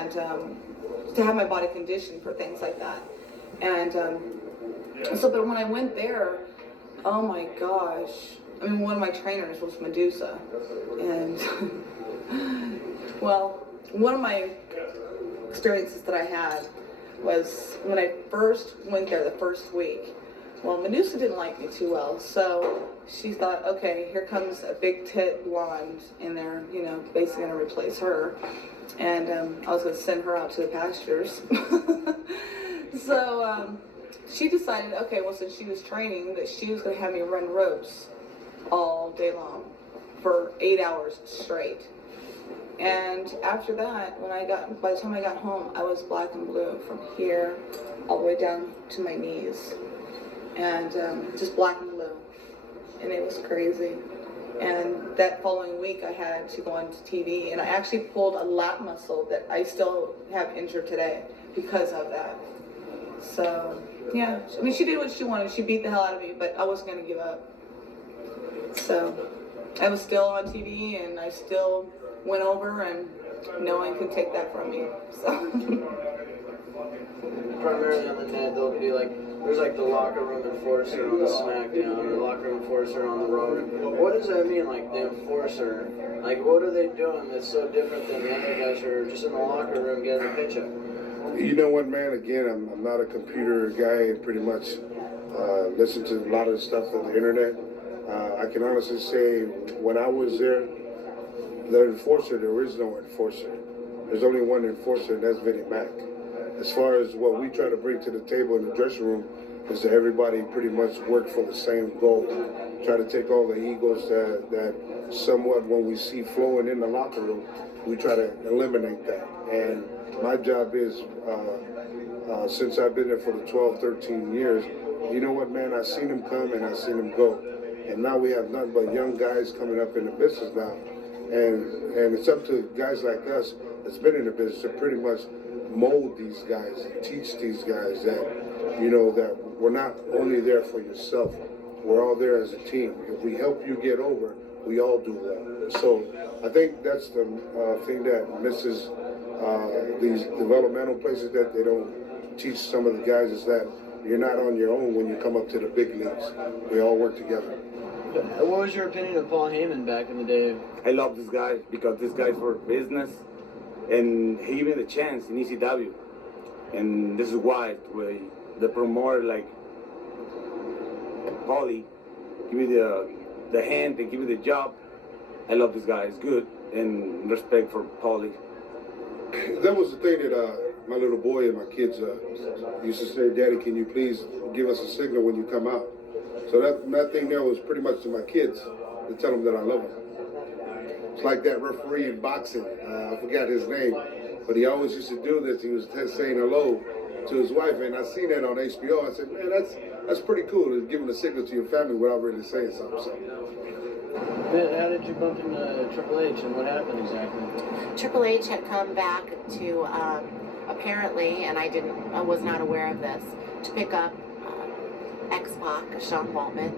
and to have my body conditioned for things like that. And but when I went there, oh my gosh, I mean, one of my trainers was Medusa, and well, one of my experiences that I had was when I first went there the first week. Well, Medusa didn't like me too well, so she thought, okay, here comes a big tit blonde in there, you know, basically going to replace her. And I was going to send her out to the pastures. So she decided, okay, well, since she was training, that she was going to have me run ropes all day long for 8 hours straight. And after that, by the time I got home, I was black and blue from here all the way down to my knees. And just black and blue. And it was crazy. And that following week, I had to go onto TV, and I actually pulled a lat muscle that I still have injured today because of that. So, yeah, I mean, she did what she wanted. She beat the hell out of me, but I wasn't going to give up. So, I was still on TV, and I still went over, and no one could take that from me. So. Primarily on the net, there'll be like, there's like the locker room enforcer on the SmackDown, or the locker room enforcer on the Road. What does that mean, like the enforcer? Like, what are they doing that's so different than the other guys who are just in the locker room getting a paycheck? You know what, man? Again, I'm not a computer guy and pretty much listen to a lot of the stuff on the internet. I can honestly say, when I was there, the enforcer, there is no enforcer. There's only one enforcer, and that's Vinnie Mac. As far as what we try to bring to the table in the dressing room is that everybody pretty much work for the same goal. Try to take all the egos that somewhat when we see flowing in the locker room, we try to eliminate that. And my job is, since I've been there for the 12, 13 years, you know what, man, I've seen them come and I've seen them go. And now we have nothing but young guys coming up in the business now. And it's up to guys like us that's been in the business to pretty much mold these guys and teach these guys that, you know, that we're not only there for yourself, we're all there as a team. If we help you get over, we all do well. So I think that's the thing that misses these developmental places, that they don't teach some of the guys, is that you're not on your own when you come up to the big leagues. We all work together. What was your opinion of Paul Heyman back in the day? I love this guy because this guy's for business, and he gave me the chance in ECW, and this is why the promoter like Paulie give me the hand and give me the job. I love this guy. It's good, and respect for Paulie. That was the thing that my little boy and my kids used to say, "Daddy, can you please give us a signal when you come out?" So that thing there was pretty much to my kids to tell them that I love them. It's like that referee in boxing. I forgot his name, but he always used to do this. He was saying hello to his wife, and I seen that on HBO. I said, man, that's pretty cool to give a signal to your family without really saying something. So. How did you bump into Triple H, and what happened exactly? Triple H had come back to apparently, and I was not aware of this, to pick up X-Pac, Sean Waltman,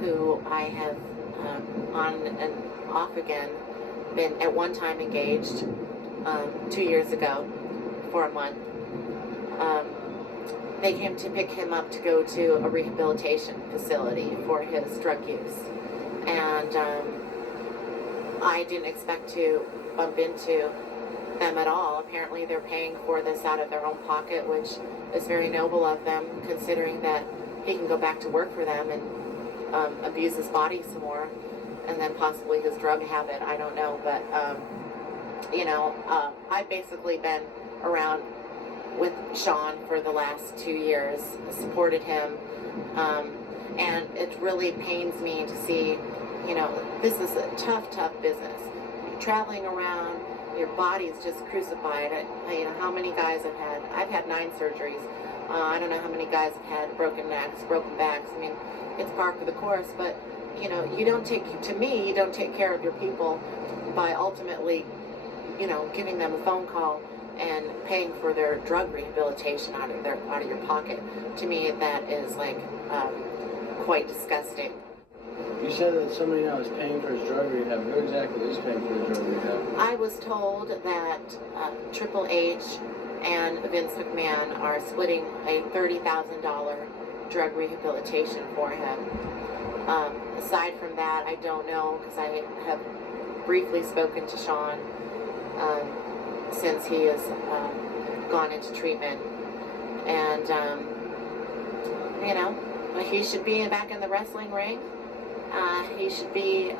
who I have on and off again been at one time engaged 2 years ago for a month. They came to pick him up to go to a rehabilitation facility for his drug use, and I didn't expect to bump into them at all. Apparently they're paying for this out of their own pocket, which is very noble of them, considering that he can go back to work for them and abuse his body some more, and then possibly his drug habit, I don't know. But I've basically been around with Sean for the last 2 years, supported him, and it really pains me to see, this is a tough business. You're traveling around, your body's just crucified. How many guys I've had 9 surgeries. I don't know how many guys have had broken necks, broken backs. I mean, it's par for the course, but you don't take care of your people by ultimately, giving them a phone call and paying for their drug rehabilitation out of your pocket. To me, that is like quite disgusting. You said that somebody now is paying for his drug rehab. Who exactly is paying for his drug rehab? I was told that Triple H and Vince McMahon are splitting a $30,000 drug rehabilitation for him. Aside from that, I don't know, because I have briefly spoken to Sean since he has gone into treatment. And, you know, he should be back in the wrestling ring. He should be,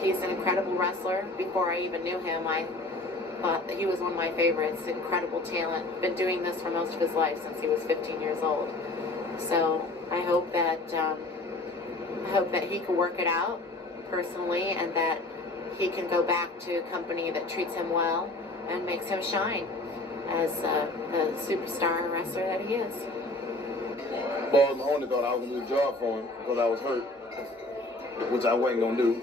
he's an incredible wrestler. Before I even knew him, I thought that he was one of my favorites. Incredible talent. Been doing this for most of his life since he was 15 years old. So I hope that he can work it out personally, and that he can go back to a company that treats him well and makes him shine as the superstar wrestler that he is. Paul Heyman thought I was gonna do a job for him because I was hurt, which I wasn't gonna do.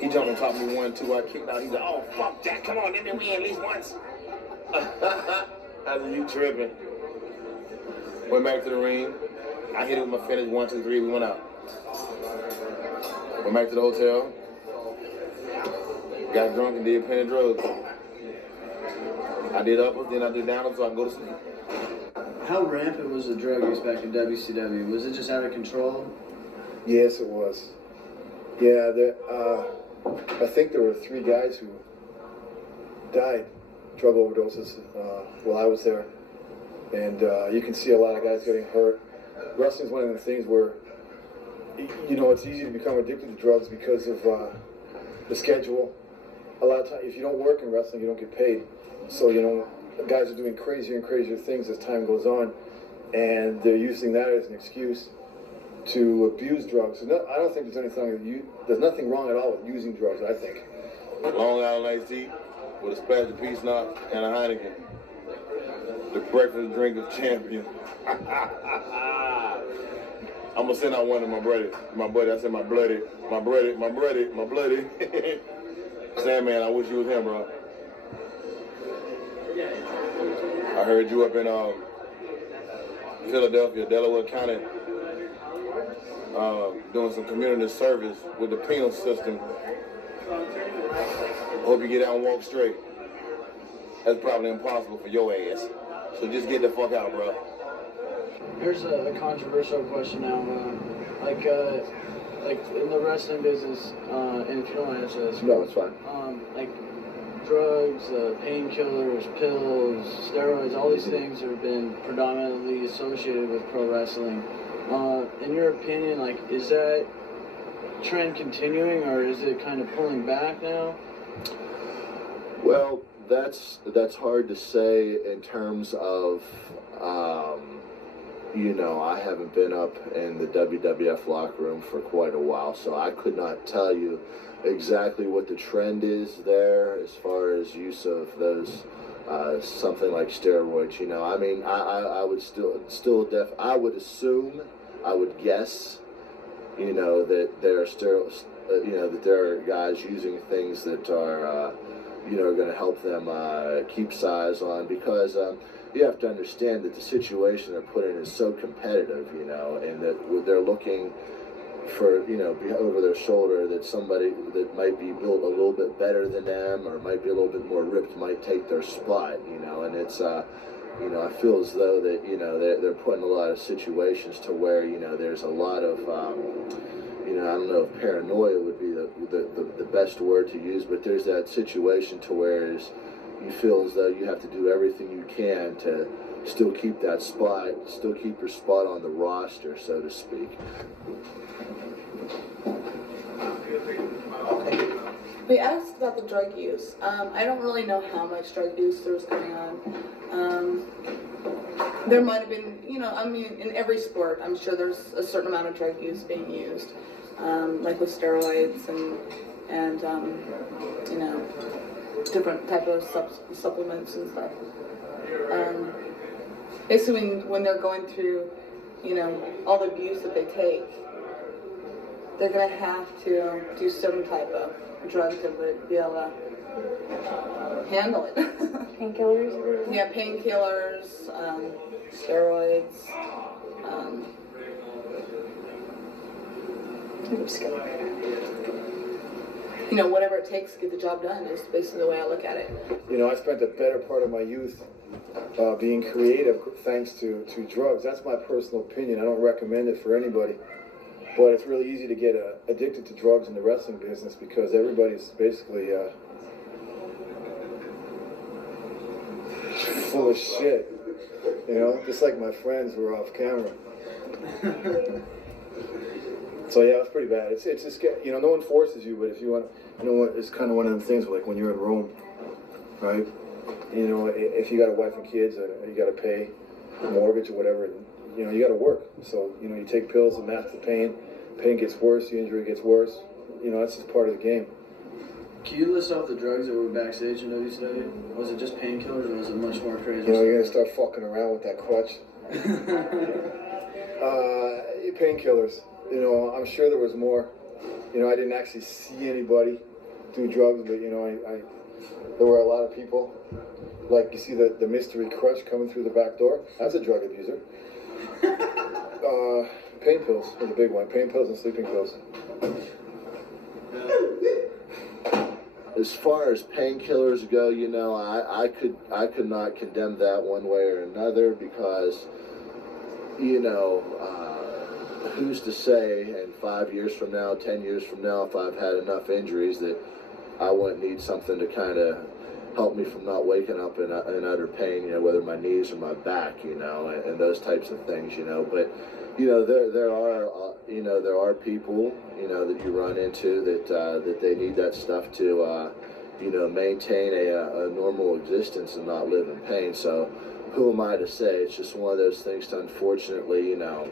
He jumped on top of me 1-2. I kicked out. He said, "Oh fuck, Jack, come on, let me win at least once." I said, "You tripping?" Went back to the ring. I hit it with my finish 1, 2, 3. We went out. Went back to the hotel. Got drunk and did plenty of drugs. I did uppers, then I did downers, so I can go to sleep. How rampant was the drug use back in WCW? Was it just out of control? Yes, it was. Yeah, I think there were 3 guys who died, drug overdoses, while I was there. And you can see a lot of guys getting hurt. Wrestling is one of the things where, you know, it's easy to become addicted to drugs because of the schedule. A lot of times, if you don't work in wrestling, you don't get paid. So, you know, guys are doing crazier and crazier things as time goes on, and they're using that as an excuse to abuse drugs. No, I don't think there's nothing wrong at all with using drugs, I think. Long Island iced tea with a special peace knot and a Heineken. The breakfast drink of champion. I'm gonna send out one to my buddy. I said my bloody. Sandman, I wish you was him, bro. I heard you up in Philadelphia, Delaware County, doing some community service with the penal system. Hope you get out and walk straight. That's probably impossible for your ass. So just get the fuck out, bro. Here's a controversial question now. Like in the wrestling business, and if you don't want to answer this, No, it's fine. like drugs, painkillers, pills, steroids, all these things have been predominantly associated with pro wrestling. In your opinion, like, is that trend continuing, or is it kind of pulling back now? Well, that's hard to say in terms of, you know, I haven't been up in the WWF locker room for quite a while, so I could not tell you exactly what the trend is there as far as use of those, something like steroids. You know, I mean, I would I would assume, I would guess, you know, that there are that there are guys using things that are, you know, going to help them keep size on, because you have to understand that the situation they're put in is so competitive, you know, and that they're looking for, you know, over their shoulder that somebody that might be built a little bit better than them or might be a little bit more ripped might take their spot, you know, and it's, you know, I feel as though that, you know, they're put in a lot of situations to where, you know, there's a lot of, you know, I don't know if paranoia would be the best word to use, but there's that situation to where you feel as though you have to do everything you can to still keep that spot, still keep your spot on the roster, so to speak. We asked about the drug use. I don't really know how much drug use there was going on. There might have been, you know, I mean, in every sport, I'm sure there's a certain amount of drug use being used, like with steroids and you know, different type of supplements and stuff. Basically, when they're going through, you know, all the abuse that they take, they're gonna have to do some type of drug to be able to handle it. Painkillers? Yeah, painkillers, steroids. I'm just gonna, you know, whatever it takes to get the job done is basically the way I look at it. You know, I spent the better part of my youth being creative thanks to drugs. That's my personal opinion. I don't recommend it for anybody. But it's really easy to get addicted to drugs in the wrestling business because everybody's basically full of shit. You know, just like my friends who are off camera. So yeah, it's pretty bad. It's just, you know, no one forces you, but if you want, you know what, it's kind of one of them things like when you're in Rome, right? You know, if you got a wife and kids, you got to pay a mortgage or whatever, you know, you got to work. So, you know, you take pills to mask the pain. Pain gets worse, the injury gets worse. You know, that's just part of the game. Can you list off the drugs that were backstage in WCW? Was it just painkillers or was it much more crazy? You know, you're going to start fucking around with that crutch. Painkillers. You know, I'm sure there was more. You know, I didn't actually see anybody do drugs, but, you know, there were a lot of people. Like, you see the mystery crutch coming through the back door? That's a drug abuser. Pain pills are the big one. Pain pills and sleeping pills. As far as painkillers go, you know, I could not condemn that one way or another because, you know, who's to say in 5 years from now, 10 years from now, if I've had enough injuries that I wouldn't need something to kind of help me from not waking up in utter pain, you know, whether my knees or my back, you know, and those types of things, you know. But, you know, there are people, you know, that you run into that they need that stuff to, you know, maintain a normal existence and not live in pain. So who am I to say? It's just one of those things to, unfortunately, you know,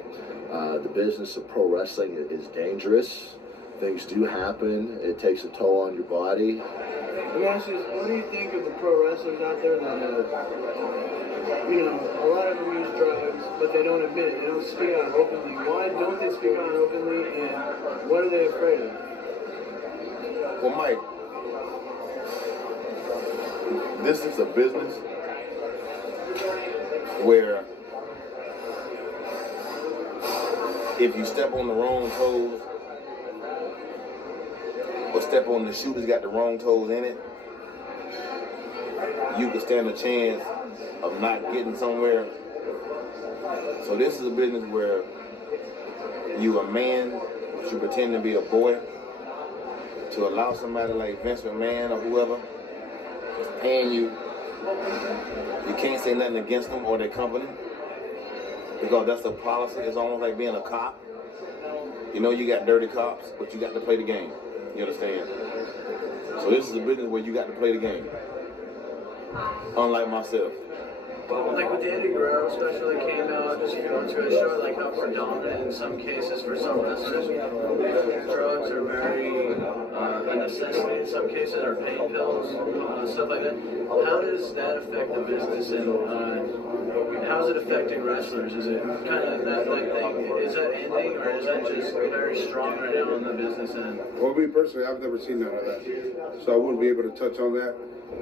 the business of pro wrestling is dangerous. Things do happen. It takes a toll on your body. Let me ask you this, what do you think of the pro wrestlers out there that, you know, a lot of them use drugs, but they don't admit it, they don't speak on it openly. Why don't they speak on it openly, and what are they afraid of? Well, Mike, this is a business where if you step on the wrong toes, or step on the shoe that's got the wrong toes in it, you can stand a chance of not getting somewhere. So this is a business where you a man, but you pretend to be a boy, to allow somebody like Vince McMahon or whoever is paying you. You can't say nothing against them or their company because that's the policy. It's almost like being a cop. You know you got dirty cops, but you got to play the game. You understand? So this is a business where you got to play the game. Unlike myself. Like with the Eddie Guerrero special that came out just a few months ago, it showed like how predominant in some cases for some wrestlers, drugs are very a necessity in some cases, or pain pills, stuff like that. How does that affect the business, and how is it affecting wrestlers? Is it kind of that thing? Is that ending, or is that just very strong right now on the business end? Well, me personally, I've never seen none of that, so I wouldn't be able to touch on that.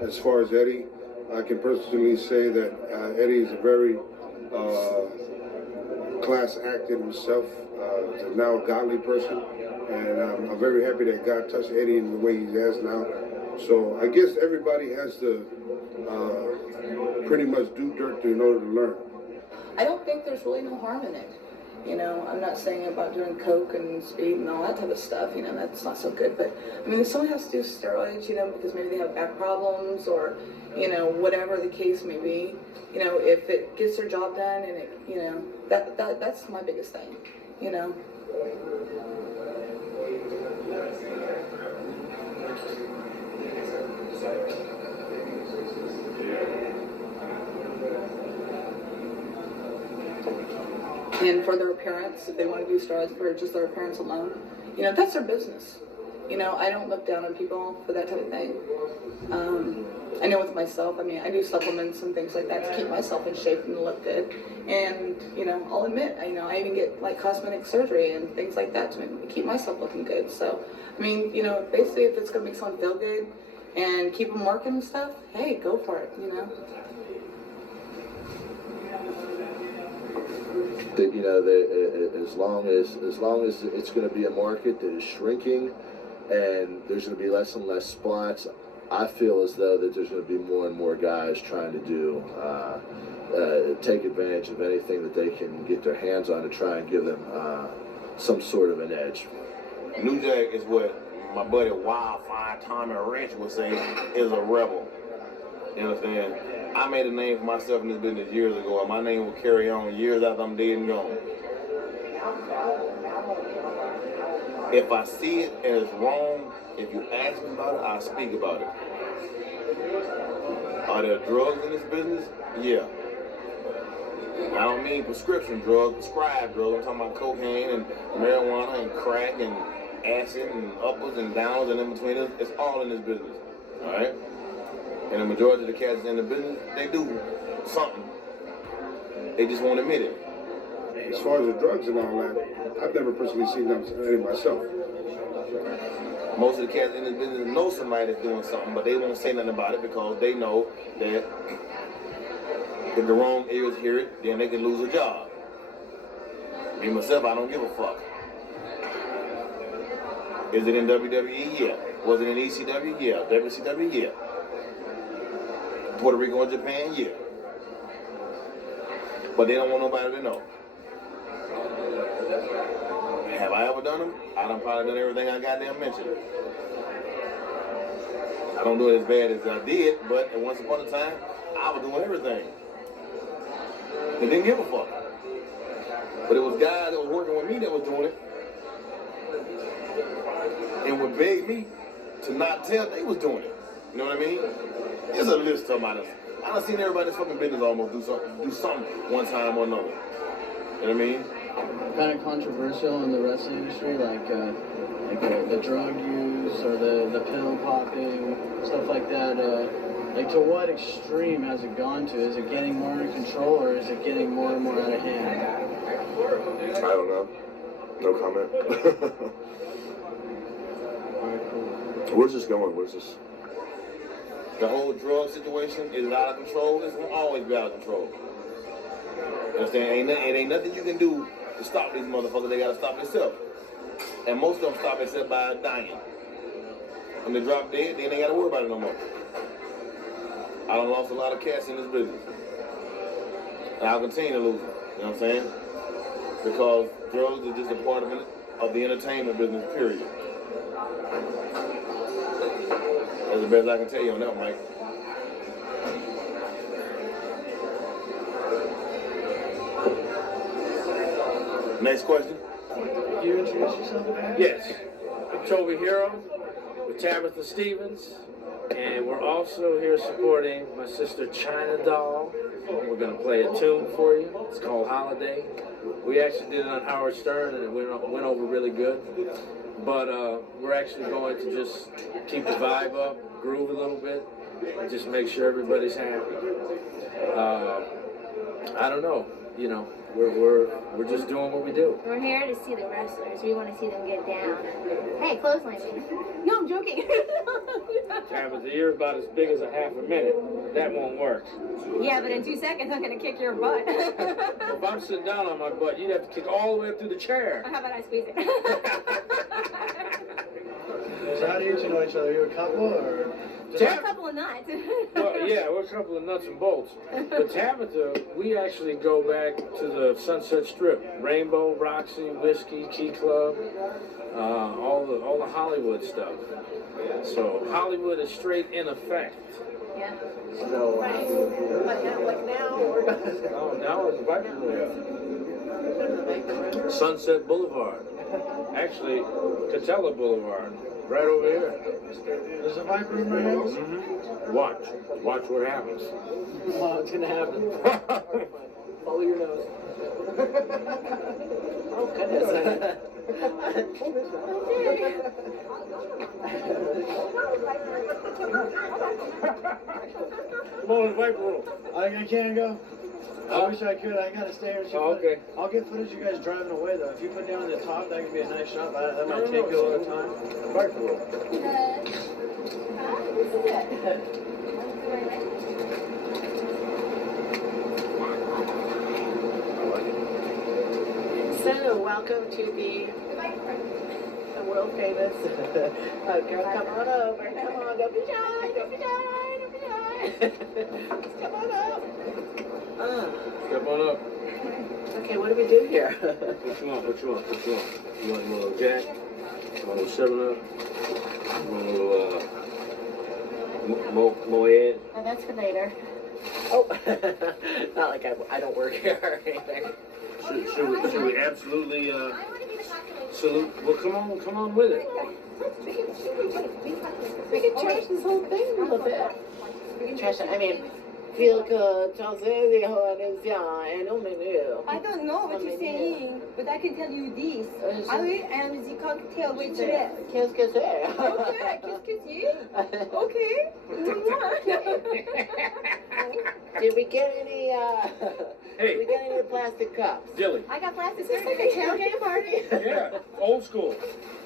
As far as Eddie, I can personally say that Eddie is a very class act in himself. He's now a godly person, and I'm very happy that God touched Eddie in the way he has now. So I guess everybody has to pretty much do dirt in order to learn. I don't think there's really no harm in it. You know, I'm not saying about doing coke and speed and all that type of stuff, you know, that's not so good. But, I mean, if someone has to do steroids, you know, because maybe they have back problems or, you know, whatever the case may be, you know, if it gets their job done and it, you know, that's my biggest thing, you know. And for their appearance, if they want to do steroids for just their appearance alone, you know, that's their business. You know, I don't look down on people for that type of thing. I know with myself, I mean, I do supplements and things like that to keep myself in shape and look good. And, you know, I'll admit, I even get like cosmetic surgery and things like that to keep myself looking good. So, I mean, you know, basically if it's going to make someone feel good and keep them working and stuff, hey, go for it, you know. That, you know, As long as it's going to be a market that is shrinking, and there's going to be less and less spots, I feel as though that there's going to be more and more guys trying to do take advantage of anything that they can get their hands on to try and give them some sort of an edge. New Jack is what my buddy Wildfire Tommy Rich would say is a rebel. You understand? I made a name for myself in this business years ago, and my name will carry on years after I'm dead and gone. If I see it and it's wrong, if you ask me about it, I'll speak about it. Are there drugs in this business? Yeah. I don't mean prescription drugs, prescribed drugs. I'm talking about cocaine and marijuana and crack and acid and uppers and downs and in between. It's all in this business, all right? And the majority of the cats in the business, they do something. They just won't admit it. As far as the drugs and all that, I've never personally seen them any myself. Most of the cats in this business know somebody that's doing something, but they won't say nothing about it because they know that if the wrong ears hear it, then they can lose a job. Me, myself, I don't give a fuck. Is it in WWE? Yeah. Was it in ECW? Yeah. WCW? Yeah. Puerto Rico and Japan? Yeah. But they don't want nobody to know. Have I ever done them? I done probably done everything I goddamn mentioned. I don't do it as bad as I did, but at once upon a time, I was doing everything. They didn't give a fuck. But it was guys that was working with me that was doing it. And would beg me to not tell they was doing it. You know what I mean? There's a list of them. I done seen everybody's fucking business almost do something one time or another. You know what I mean? Kind of controversial in the wrestling industry, like the drug use or the pill popping, stuff like that. Like, to what extreme has it gone to? Is it getting more under control, or is it getting more and more out of hand? I don't know. No comment. Where's this going? Where's this? The whole drug situation is out of control. It's gonna always be out of control. You understand? It ain't nothing you can do to stop these motherfuckers. They gotta stop themselves. And most of them stop themselves by dying. When they drop dead, then they gotta worry about it no more. I done lost a lot of cats in this business. And I'll continue to lose them. You know what I'm saying? Because drugs are just a part of the entertainment business, period. That's the best I can tell you on that, Mike. Next question. Can you introduce yourself? Yes. I'm Toby Hero with Tabitha Stevens, and we're also here supporting my sister China Doll. We're going to play a tune for you. It's called Holiday. We actually did it on Howard Stern, and it went over really good. But we're actually going to just keep the vibe up, groove a little bit, and just make sure everybody's happy. I don't know, you know, we're just doing what we do. We're here to see the wrestlers. We want to see them get down. Hey, clothesline me. No, I'm joking. Yeah, but the ear's about as big as a half a minute. That won't work. Yeah, but in 2 seconds, I'm going to kick your butt. If I'm sitting down on my butt, you'd have to kick all the way up through the chair. How about I squeeze it? So how do you two know each other? Are you a couple, or? We're a couple of nuts. Well, yeah, we're a couple of nuts and bolts. But Tabitha, we actually go back to the Sunset Strip. Rainbow, Roxy, Whiskey, Key Club, all the Hollywood stuff. So Hollywood is straight in effect. Yeah. So, Like now, or oh, now it's Viper Room. Sunset Boulevard. Actually, Catella Boulevard. Right over here. There's a Viper Room right now? Mm-hmm. Watch what happens. Oh, it's gonna happen. Follow your nose. Oh, goodness. Come on, Viper Room. I can't go. I wish I could. I gotta stay here. Oh, okay. I'll get footage of you guys driving away, though. If you put down the top, that could be a nice shot. But that might take you a little time. Viper Room. So, welcome to the world famous. Girl, come on over. Come on, don't be shy, don't be shy, don't be shy. Just come on up. Step on up. Okay, what do we do here? What you want? What you want? What you want? You want a little Jack? You want a little 7-Up? You want a little Moet? Oh, that's for later. Oh, not like I don't work here or anything. Should we absolutely salute? Well, come on with it. We can trash this whole thing a little bit. We can trash it. I mean, feel good. I don't know what you're saying, but I can tell you this. I am the cocktail waitress. Qu'est-ce que c'est? Okay, qu'est-ce que c'est? Okay. Did we get any, Hey. did we get any plastic cups? Dilly. I got plastic. Is this like a tailgate party? Yeah, old school.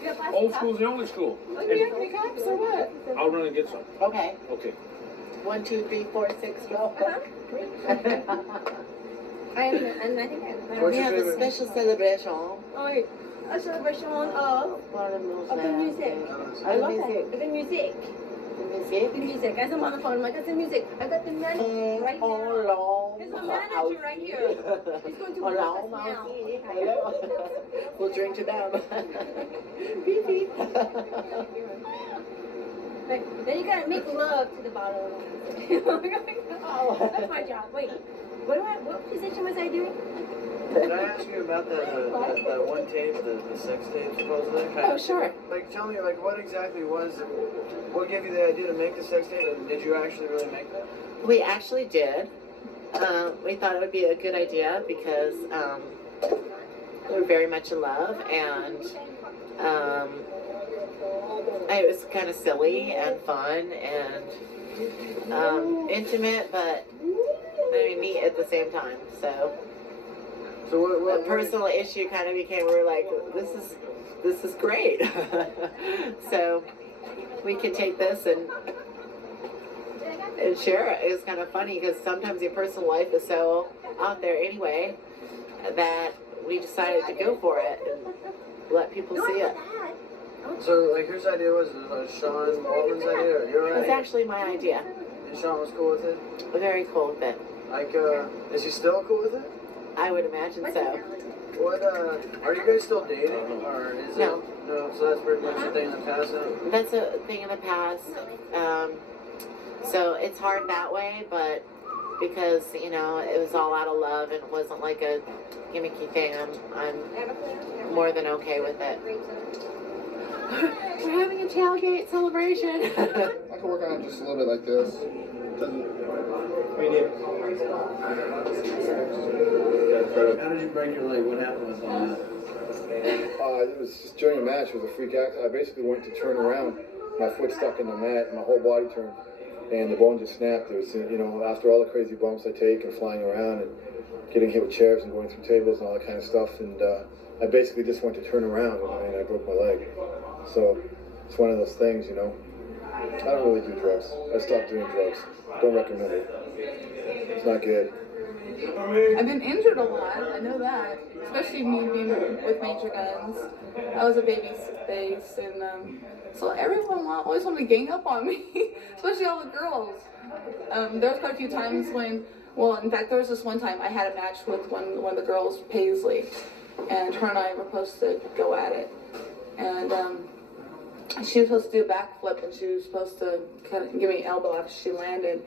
You got plastic Old cups? school's the only school. Oh, you have any cups or what? I'll run and get some. Okay. Okay. 1, 2, 3, 4, 6, 12. I think What's We your have a favorite? special celebration. Oh, a celebration of the music. I love that. The music. The music. As I'm on the phone, like, I said music. I got the manager right here. There's a manager right here. He's going to work us now. Hello. We'll drink to them. Beep, beep. But then you gotta make love to the bottle. That's my job. Wait, what position was I doing? Can I ask you about that one tape, the sex tape supposedly? Oh, sure. Like, tell me, like, what exactly was it? What gave you the idea to make the sex tape, and did you actually really make that? We actually did. We thought it would be a good idea because we were very much in love, and it was kind of silly and fun and intimate, but I mean neat at the same time. So what a personal issue kind of became. We were like, this is great. So we could take this and share it. It was kind of funny because sometimes your personal life is so out there anyway that we decided to go for it and let people see it. So, like, whose idea was it? Sean Waltman's idea, or your It was idea? actually my idea. And Sean was cool with it? Very cool with it. Like, is he still cool with it? I would imagine so. What, are you guys still dating, or is No. it? No, so that's pretty much a thing in the past now? That's a thing in the past. So it's hard that way, but because, you know, it was all out of love and it wasn't like a gimmicky thing, I'm more than okay with it. We're having a tailgate celebration. I can work on it just a little bit like this. How did you break your leg? What happened with all that? It was just during a match. It was a freak accident. I basically went to turn around. My foot stuck in the mat, and my whole body turned, and the bone just snapped. It was, you know, after all the crazy bumps I take and flying around and getting hit with chairs and going through tables and all that kind of stuff, and I basically just went to turn around, and I broke my leg. So it's one of those things, you know. I don't really do drugs. I stopped doing drugs. Don't recommend it. It's not good. I've been injured a lot, I know that. Especially me being with Major Guns. I was a baby's face, and so everyone always wanted to gang up on me, especially all the girls. There was quite a few times when, well, in fact, there was this one time I had a match with one of the girls, Paisley, and her and I were supposed to go at it. And she was supposed to do a backflip, and she was supposed to kind of give me an elbow after she landed.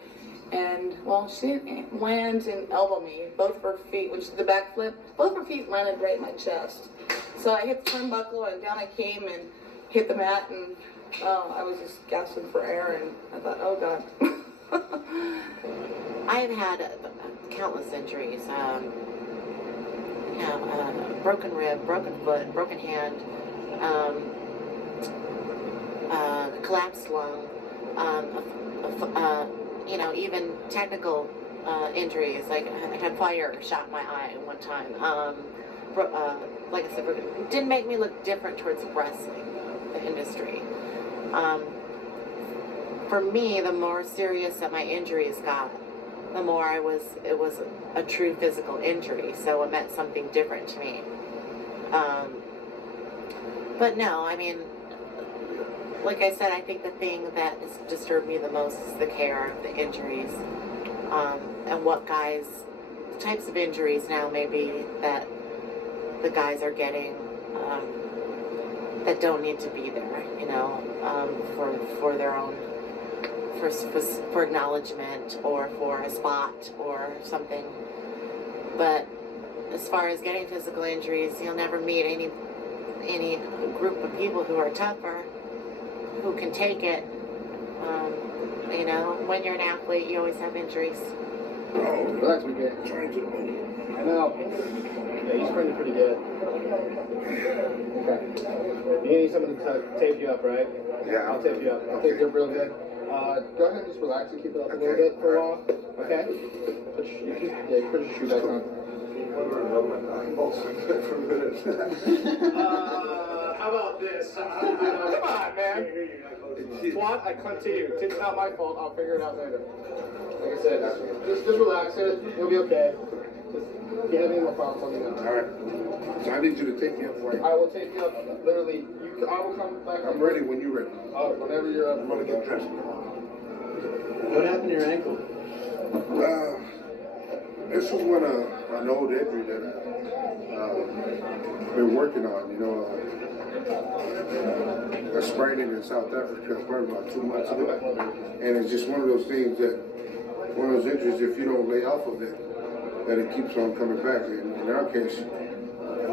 And, well, she didn't land and elbow me. Both of her feet, when she did the backflip, both of her feet landed right in my chest. So I hit the turnbuckle, and down I came and hit the mat, and I was just gasping for air, and I thought, oh, God. I've had countless injuries. Broken rib, broken foot, broken hand, collapsed lung, you know, even technical injuries. Like I had fire shot in my eye one time. Like I said, it didn't make me look different towards wrestling, the industry. For me, the more serious that my injuries got, the more it was a true physical injury. So it meant something different to me. But no, I mean, like I said, I think the thing that has disturbed me the most is the care, the injuries, and what guys, the types of injuries now maybe that the guys are getting that don't need to be there, you know, for their own, for acknowledgement or for a spot or something. But as far as getting physical injuries, you'll never meet any group of people who are tougher, who can take it. You know, when you're an athlete, you always have injuries. Relax, we get. I know. Yeah, he's sprinting pretty good. Okay. You need someone to tape you up, right? Yeah. I'll tape you up. I'll tape you up real good. Go ahead and just relax and keep it up a little bit for a while. Okay? Put your shoe back on. How about this? Come on, man. Swat, I come to you. It's not my fault. I'll figure it out later. Like I said, just relax it. You'll be okay. Just, if you have any more problems, let me know. All right. So I need you to take me up right. I will take you up. Literally, I will come back. I'm ready when you're ready. Oh, whenever you're up. I'm gonna get dressed. What happened to your ankle? This was when an old injury that I've been working on. You know, I sprained it in South Africa probably about 2 months ago, and it's just one of those things that, one of those injuries, if you don't lay off of it, that it keeps on coming back. And in our case,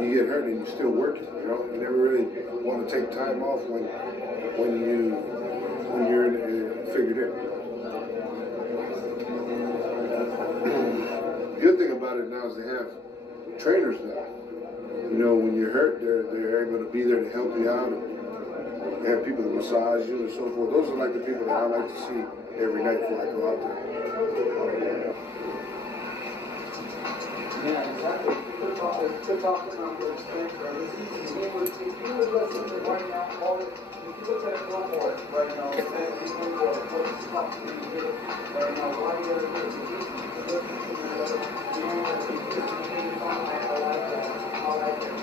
you get hurt and you're still working. You know, you never really want to take time off when you're figured in. The good thing about it now is they have trainers now. You know, when you're hurt, they're able to be there to help you out and have people to massage you and so forth. Those are like the people that I like to see every night before I go out there. Yeah, exactly. Good talking about your experience for every season. If you would listen to right now, all if you look at it one more right now, fantasy football, what's tough for you right now, why you gotta do it? You listen to the other, you know, if you just continue to find I like that. I like it.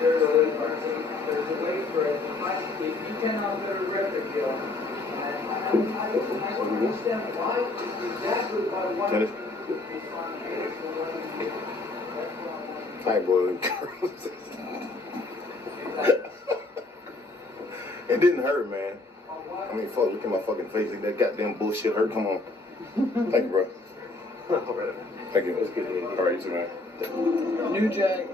There's a way for it. If you cannot get a record deal, I don't understand why. Exactly why. I ain't boiling girls. It didn't hurt, man. I mean, fuck, look at my fucking face. That goddamn bullshit hurt. Come on. Thank you, bro. Thank you. All right, you too, man. New Jack,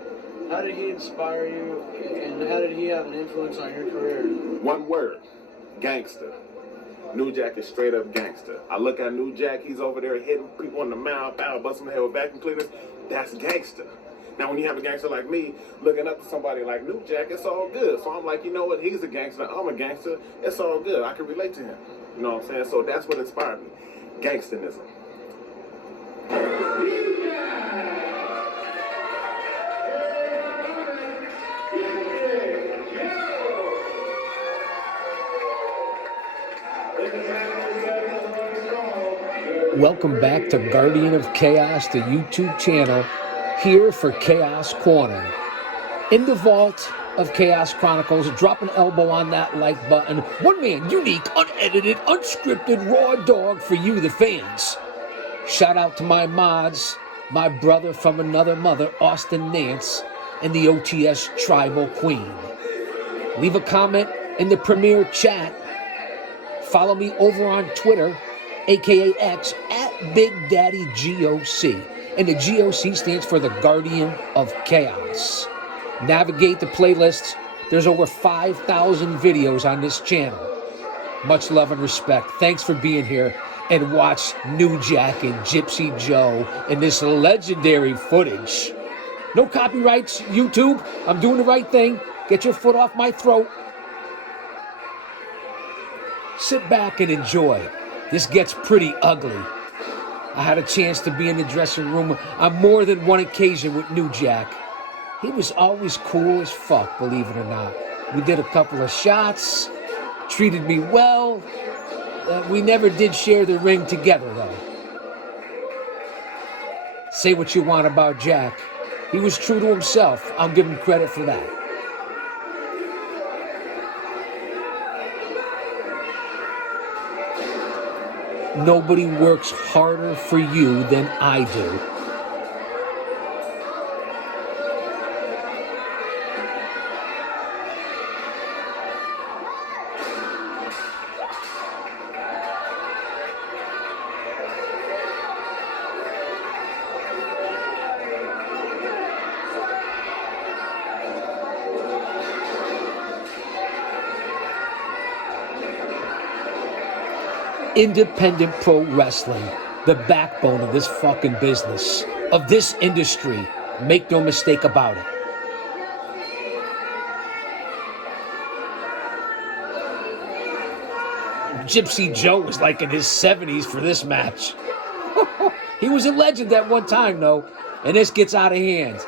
how did he inspire you, and how did he have an influence on your career? One word, gangster. New Jack is straight up gangster. I look at New Jack, he's over there hitting people in the mouth, busting the head with vacuum cleaners. That's gangster. Now, when you have a gangster like me, looking up to somebody like New Jack, it's all good. So I'm like, you know what? He's a gangster. I'm a gangster. It's all good. I can relate to him. You know what I'm saying? So that's what inspired me. Gangsterism. Welcome back to Guardian of Chaos, the YouTube channel, here for Chaos Corner. In the vault of Chaos Chronicles, drop an elbow on that like button. One man, unique, unedited, unscripted, raw dog for you, the fans. Shout out to my mods, my brother from another mother, Austin Nance, and the OTS Tribal Queen. Leave a comment in the premiere chat. Follow me over on Twitter, aka X, at Big Daddy GOC. And the GOC stands for the Guardian of Chaos. Navigate the playlists. There's over 5,000 videos on this channel. Much love and respect. Thanks for being here. And watch New Jack and Gypsy Joe in this legendary footage. No copyrights, YouTube. I'm doing the right thing. Get your foot off my throat. Sit back and enjoy. This gets pretty ugly. I had a chance to be in the dressing room on more than one occasion with New Jack. He was always cool as fuck, believe it or not. We did a couple of shots, treated me well. We never did share the ring together, though. Say what you want about Jack. He was true to himself. I'll give him credit for that. Nobody works harder for you than I do. Independent pro wrestling, the backbone of this fucking business, of this industry. Make no mistake about it. Gypsy Joe was like in his 70s for this match. He was a legend at one time, though, and this gets out of hand.